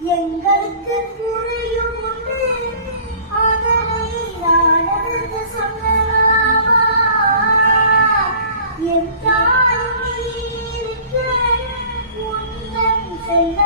எங்களுக்கு குறையும் உண்டு, அதனை நாடெடுத்து சொல்லலாமா? என் தாய் இருக்க உந்தன் செல்ல